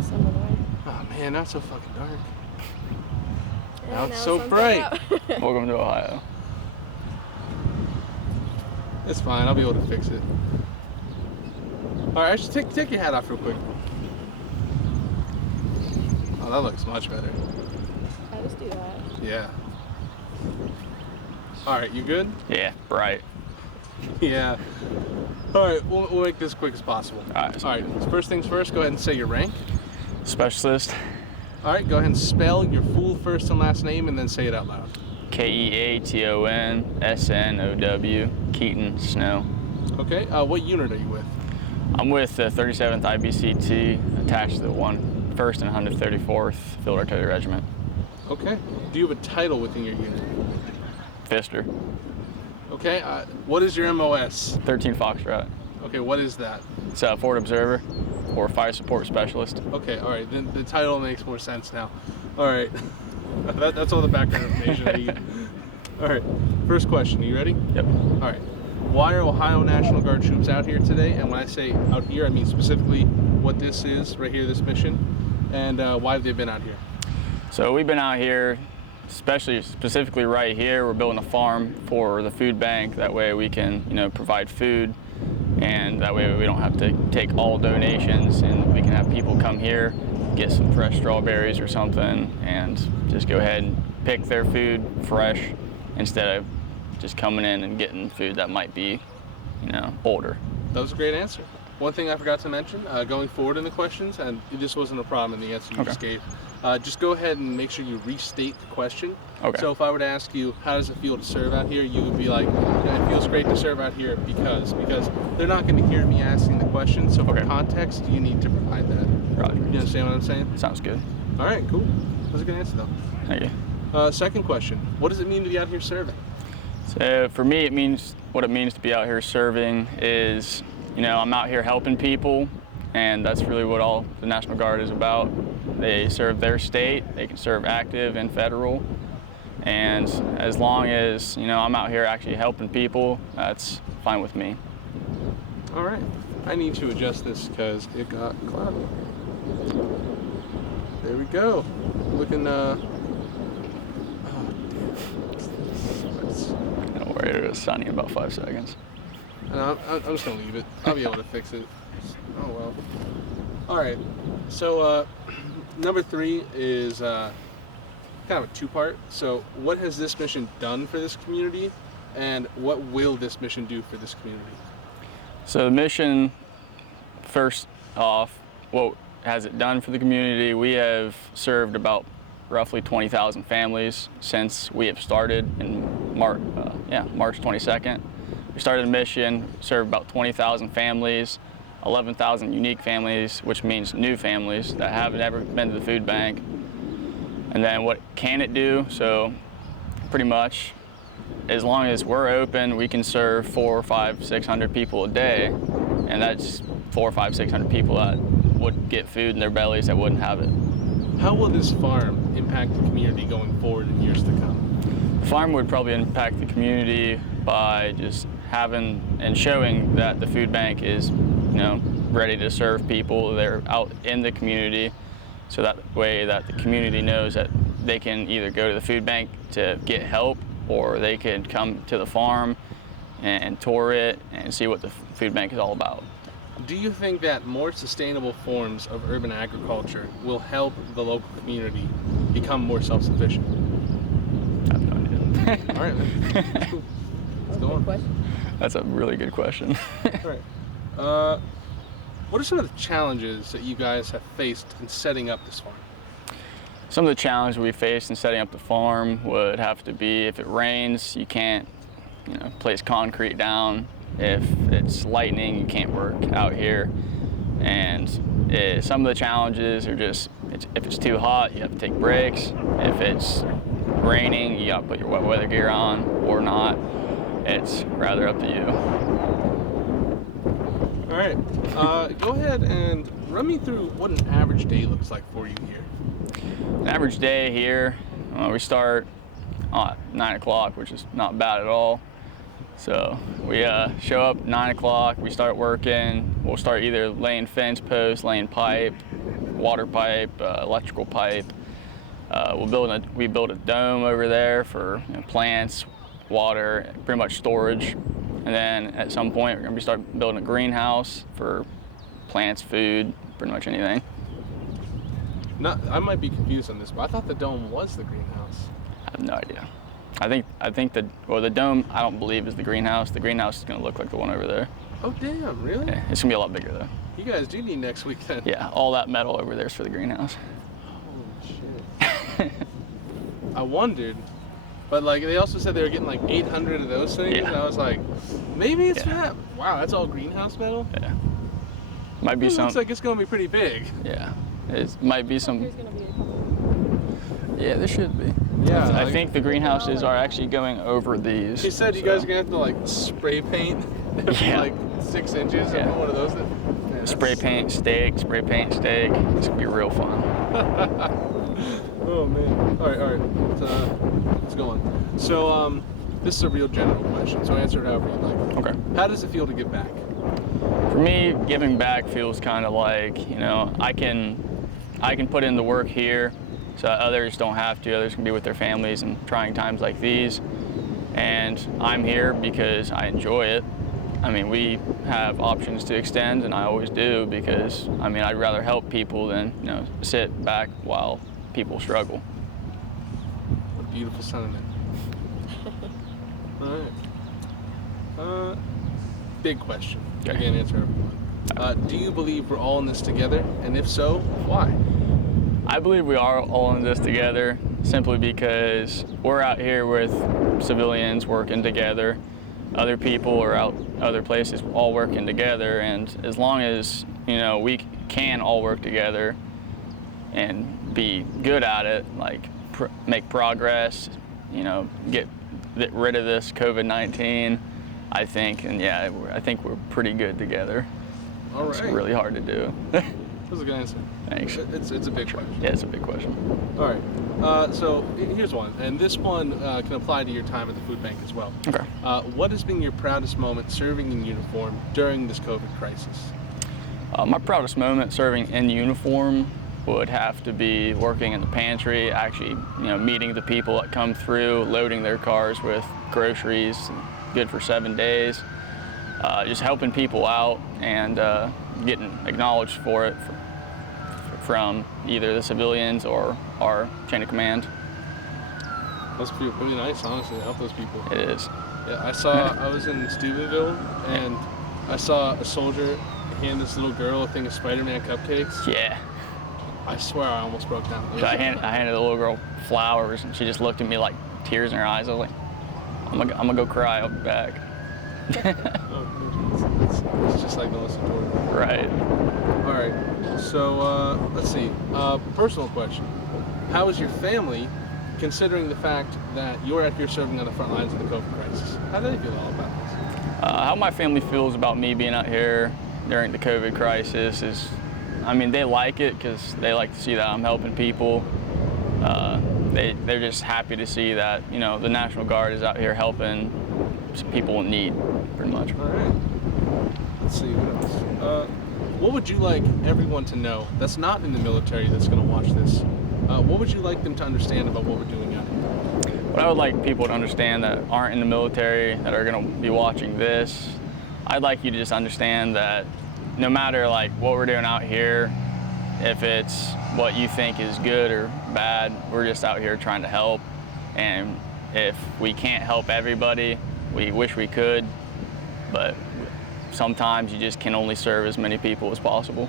until some annoying. Oh man, not so fucking dark. And Now it's the so sun's bright. out. Welcome to Ohio. It's fine. I'll be able to fix it. All right, actually, take your hat off real quick. Oh, that looks much better. I just do that. Yeah. All right, you good? Yeah, bright. Yeah. All right, we'll make this as quick as possible. All right. All right. First things first. Go ahead and say your rank. Specialist. All right. Go ahead and spell your full first and last name, and then say it out loud. Keaton Keaton Snow. Okay. What unit are you with? I'm with the 37th IBCT, attached to the 1st and 134th Field Artillery Regiment. Okay. Do you have a title within your unit? Fister. Okay. What is your MOS? 13 Foxtrot. Okay. What is that? It's a Forward Observer or Fire Support Specialist. Okay. All right. Then the title makes more sense now. All right. That's all the background information I need. All right. First question. Are you ready? Yep. All right. Why are Ohio National Guard troops out here today? And when I say out here, I mean specifically what this is right here, this mission, and why have they been out here? So we've been out here, specifically right here. We're building a farm for the food bank. That way we can, provide food, and that way we don't have to take all donations, and we can have people come here, get some fresh strawberries or something, and just go ahead and pick their food fresh instead of just coming in and getting food that might be, older. That was a great answer. One thing I forgot to mention, going forward in the questions, and this wasn't a problem in the answer you just gave, just go ahead and make sure you restate the question. Okay. So if I were to ask you, how does it feel to serve out here? You would be like, it feels great to serve out here because they're not going to hear me asking the question. So for context, you need to provide that. Roger. You understand what I'm saying? Sounds good. All right, cool. That was a good answer though. Thank you. Second question, what does it mean to be out here serving? So for me, what it means to be out here serving is, I'm out here helping people, and that's really what all the National Guard is about. They serve their state, they can serve active and federal, and as long as, I'm out here actually helping people, that's fine with me. All right, I need to adjust this because it got cloudy. There we go. Looking, Don't worry, it was sunny in about 5 seconds. I'm just gonna leave it. I'll be able to fix it. Oh well. All right. So number 3 is kind of a two-part. So what has this mission done for this community, and what will this mission do for this community? So the mission, first off, what has it done for the community? We have served about roughly 20,000 families since we have started in March 22nd. We started a mission, served about 20,000 families, 11,000 unique families, which means new families that haven't ever been to the food bank. And then what can it do? So pretty much, as long as we're open, we can serve 400, 500, 600 people a day, and that's 400, 500, 600 people that would get food in their bellies that wouldn't have it. How will this farm impact the community going forward in years to come? The farm would probably impact the community by just having and showing that the food bank is, ready to serve people. They're out in the community, so that way that the community knows that they can either go to the food bank to get help, or they could come to the farm and tour it and see what the food bank is all about. Do you think that more sustainable forms of urban agriculture will help the local community become more self-sufficient? I have no idea. All right, man. Let's go on. That's a really good question. All right. What are some of the challenges that you guys have faced in setting up this farm? Some of the challenges we faced in setting up the farm would have to be if it rains, you can't, place concrete down. If it's lightning, you can't work out here. And some of the challenges are just, if it's too hot, you have to take breaks. If it's raining, you gotta put your wet weather gear on or not. It's rather up to you. All right, go ahead and run me through what an average day looks like for you here. An average day here, we start at 9 o'clock, which is not bad at all. So we show up 9 o'clock, we start working. We'll start either laying fence posts, laying pipe, water pipe, electrical pipe. We built a dome over there for plants, water, pretty much storage. And then at some point we're going to start building a greenhouse for plants, food, pretty much anything. I might be confused on this, but I thought the dome was the greenhouse. I have no idea. I think the dome I don't believe is the greenhouse. The greenhouse is going to look like the one over there. Oh damn, really? Yeah, it's going to be a lot bigger though. You guys do need next week then. Yeah, all that metal over there is for the greenhouse. Holy shit. I wondered, but like they also said they were getting like 800 of those things, Yeah. and I was like, maybe it's for that. Wow, that's all greenhouse metal? Yeah. Might be It some. looks like it's going to be pretty big. Yeah. It might be some. There's gonna be a couple. Yeah, there should be. Yeah, I like- think the greenhouses are actually going over these. He said you guys are going to have to like spray paint Yeah. like 6 inches Yeah. and put one of those. Man, Spray paint steak, spray paint steak. It's gonna be real fun. Oh man. All right. Let's go on. So this is a real general question. So answer it however you like. Okay. How does it feel to give back? For me, giving back feels kind of like, I can put in the work here so that others don't have to. Others can be with their families in trying times like these. And I'm here because I enjoy it. I mean, we have options to extend, and I always do because, I'd rather help people than, sit back while people struggle. What a beautiful sentiment. All right. Big question. Okay. Again, answer everyone. Do you believe we're all in this together? And if so, why? I believe we are all in this together simply because we're out here with civilians working together. Other people are out other places all working together, and as long as, we can all work together and be good at it, like make progress, get rid of this COVID-19, I think we're pretty good together. All right. It's really hard to do. That was a good answer. Thanks. It's a big question. Yeah, it's a big question. All right. So here's one, and this one can apply to your time at the food bank as well. Okay. What has been your proudest moment serving in uniform during this COVID crisis? My proudest moment serving in uniform would have to be working in the pantry, actually, meeting the people that come through, loading their cars with groceries, good for 7 days, just helping people out and getting acknowledged for it from either the civilians or our chain of command. Must feel really nice, honestly, to help those people. It is. Yeah, I was in Steubenville, and I saw a soldier hand this little girl a thing of Spider-Man cupcakes. Yeah. I swear I almost broke down. I handed the little girl flowers, and she just looked at me like tears in her eyes. I was like, I'm gonna go cry. I'll be back. It's just like Melissa Jordan. Right. All right. So let's see. Personal question: how is your family, considering the fact that you're out here serving on the front lines of the COVID crisis? How do they feel all about this? How my family feels about me being out here during the COVID crisis is, they like it because they like to see that I'm helping people. They're just happy to see that, the National Guard is out here helping people in need, pretty much. All right. Let's see, what else? What would you like everyone to know that's not in the military that's going to watch this? What would you like them to understand about what we're doing out here? What I would like people to understand that aren't in the military, that are going to be watching this, I'd like you to just understand that no matter what we're doing out here, if it's what you think is good or bad, we're just out here trying to help. And if we can't help everybody, we wish we could, but sometimes you just can only serve as many people as possible.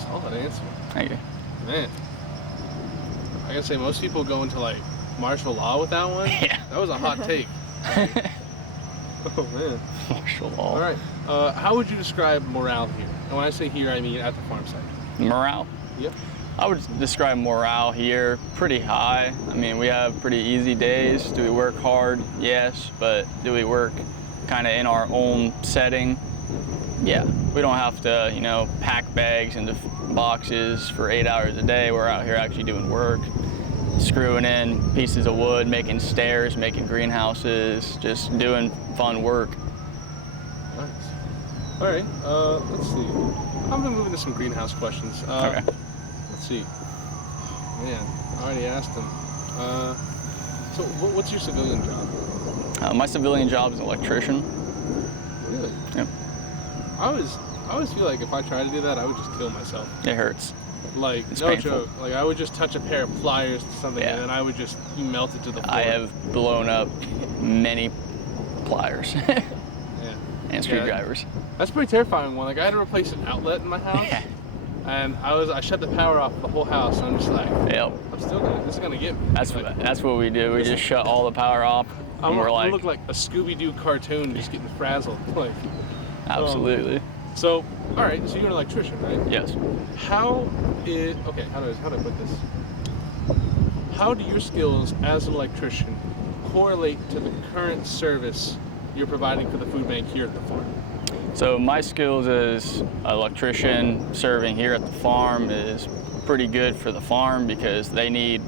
Solid answer. Thank you. Man, I gotta say, most people go into martial law with that one. Yeah. That was a hot take. Oh man. Martial law. All right. How would you describe morale here? And when I say here, I mean at the farm site. Morale? Yep. I would describe morale here pretty high. We have pretty easy days. Do we work hard? Yes, but do we work kind of in our own setting? Yeah. We don't have to, pack bags into boxes for 8 hours a day. We're out here actually doing work, screwing in pieces of wood, making stairs, making greenhouses, just doing fun work. Nice. All right. Let's see. I'm gonna move into some greenhouse questions. Okay. Let's see. Man, I already asked them. So, what's your civilian job? My civilian job is an electrician. Really? Yep. I always feel like if I tried to do that, I would just kill myself. It hurts. Like, It's no painful. joke. Like, I would just touch a pair of pliers to something, Yeah. and then I would just be melted to the floor. I have blown up many pliers Yeah. and screwdrivers. That's pretty terrifying one. Like, I had to replace an outlet in my house, Yeah. and I shut the power off the whole house, and I'm just like, Yep. this is gonna get me. Like, That's what we do. We just shut all the power off, and we're I like, look like a Scooby-Doo cartoon just getting frazzled. Like, absolutely. so, all right. So you're an electrician, right? Yes. How do I put this? How do your skills as an electrician correlate to the current service you're providing for the food bank here at the farm? So my skills as an electrician serving here at the farm is pretty good for the farm because they need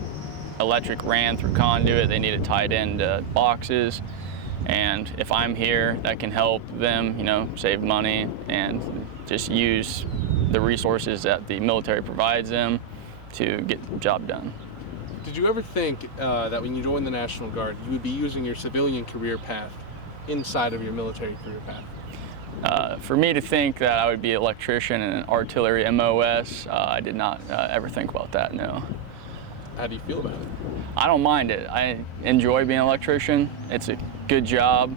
electric ran through conduit, they need it tied into boxes, and if I'm here, that can help them, save money and just use the resources that the military provides them to get the job done. Did you ever think that when you joined the National Guard, you would be using your civilian career path inside of your military career path? For me to think that I would be an electrician and an artillery MOS, I did not ever think about that, no. How do you feel about it? I don't mind it. I enjoy being an electrician. It's a good job.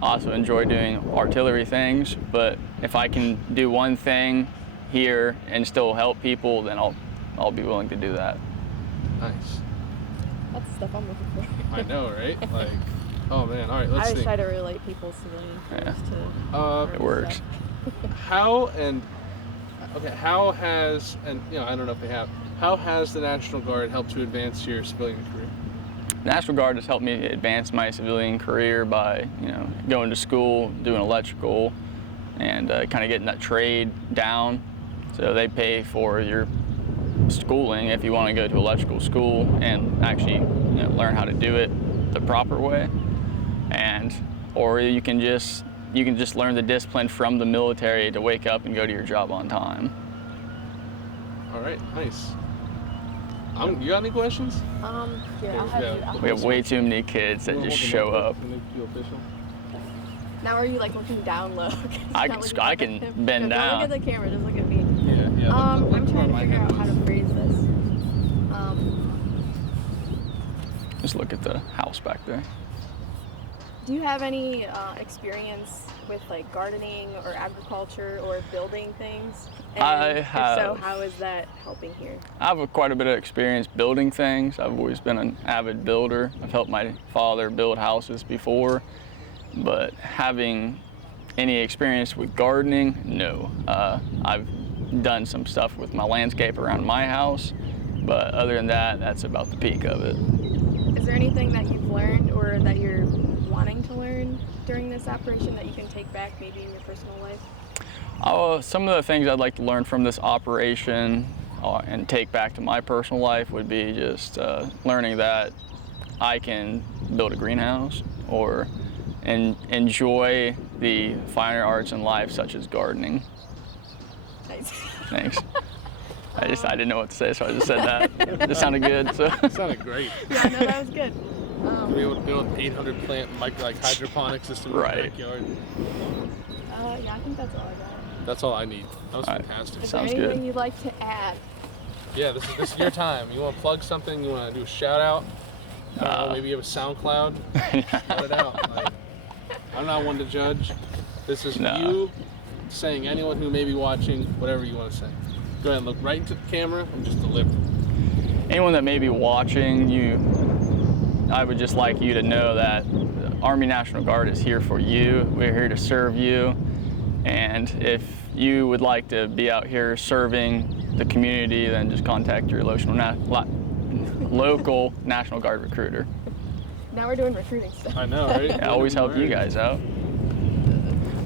I also enjoy doing artillery things, but if I can do one thing here and still help people, then I'll be willing to do that. Nice. That's the stuff I'm looking for. I know, right? Like, oh man. All right, I let's always see. try to relate people's civilian careers to army It works. stuff. How has the National Guard helped to advance your civilian career? The National Guard has helped me advance my civilian career by, going to school, doing electrical, and kind of getting that trade down. So they pay for your schooling if you want to go to electrical school and actually, learn how to do it the proper way, or you can just learn the discipline from the military to wake up and go to your job on time. All right, nice. You got any questions? Yeah, I'll We have way too many kids that just show up. Now are you like looking down low? 'Cause I you're can- not looking I up can at him. bend No, down. Don't look at the camera, just look at me. Yeah. I'm trying to figure out how to phrase this. Just look at the house back there. Do you have any experience with like gardening or agriculture or building things? And I if so, have. how is that helping here? I have quite a bit of experience building things. I've always been an avid builder. I've helped my father build houses before, but having any experience with gardening, no. I've done some stuff with my landscape around my house, but other than that, that's about the peak of it. Is there anything that you've learned or that you're wanting to learn during this operation that you can take back maybe in your personal life? Some of the things I'd like to learn from this operation and take back to my personal life would be just learning that I can build a greenhouse or enjoy the finer arts in life such as gardening. Nice. Thanks. I didn't know what to say, so I just said that. It sounded good. So. That sounded great. Yeah, no, that was good. To be able to build an 800 plant hydroponic system in Right. the backyard. Yeah, I think that's all I got. That's all I need. That was All right. fantastic. Is Sounds there anything good. you'd like to add? Yeah, this is your time. You want to plug something? You want to do a shout out? I don't know, maybe you have a SoundCloud? Shout it out. Like, I'm not one to judge. This is No. you saying anyone who may be watching, whatever you want to say. Go ahead and look right into the camera and just deliver. Anyone that may be watching, I would just like you to know that the Army National Guard is here for you. We're here to serve you. And if you would like to be out here serving the community, then just contact your local National Guard recruiter. Now we're doing recruiting stuff. I know, right? I always help you guys out.